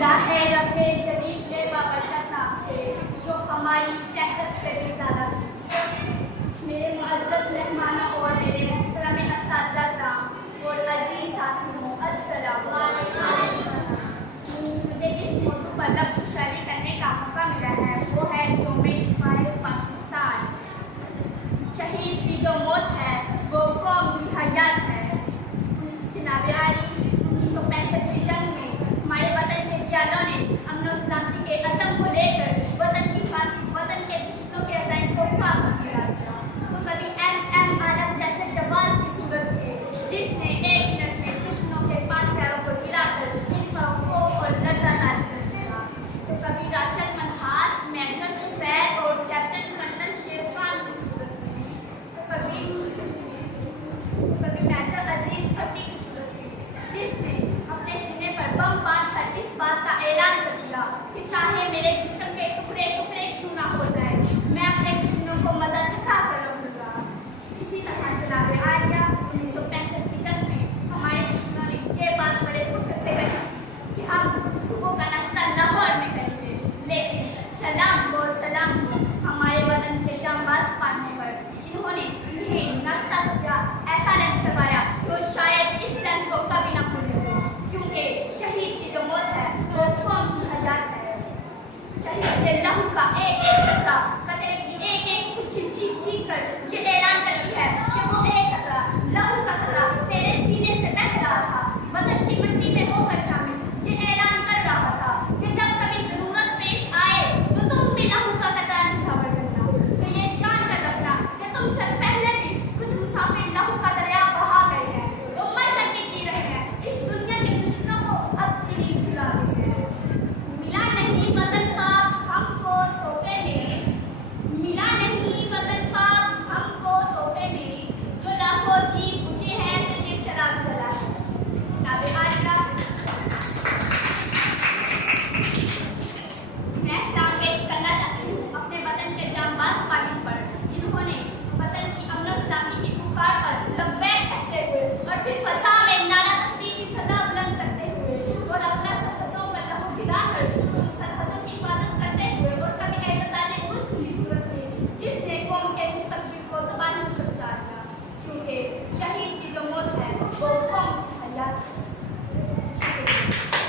खुदा है रफ़े जलील के बाबरकत नाम से जो हमारी शहरत से भी ज़्यादा। मेरे मुअज़्ज़ज़ मेहमानों और मेरे मोहतरम असातिज़ा किराम और अज़ीज़ साथियों, अस्सलामु अलैकुम। मुझे जिस मौजू पर लफ्ज़ शायरी करने का मौका मिला है वो है यौम-ए दिफ़ाए पाकिस्तान। शहीद की जो मौत है वो कौम की हयात है। जनाब आली 1965 की जंग में हमारे वतन के जियादों ने अमन और सलामती के अज़म को लेकर वतन के दुश्मनों के अज़ाइम को पाक किया। तो कभी एम आलम जैसे जवान की सूरत थे जिसने एक मिनट में दुश्मनों के 5 पैरों को गिराकर इन फौकों को लर्ज़ा तारी कर दिया। तो कभी राशिद मनहास, मेजर फैज और कैप्टन कर्नल शेर खान की सूरत में। तो कभी मेजर अजीज भट्टी की सूरत में जिसने अपने सीने पर बम बांधकर इस बात का ऐलान कर दिया कि चाहे मेरे जिस्म के टुकड़े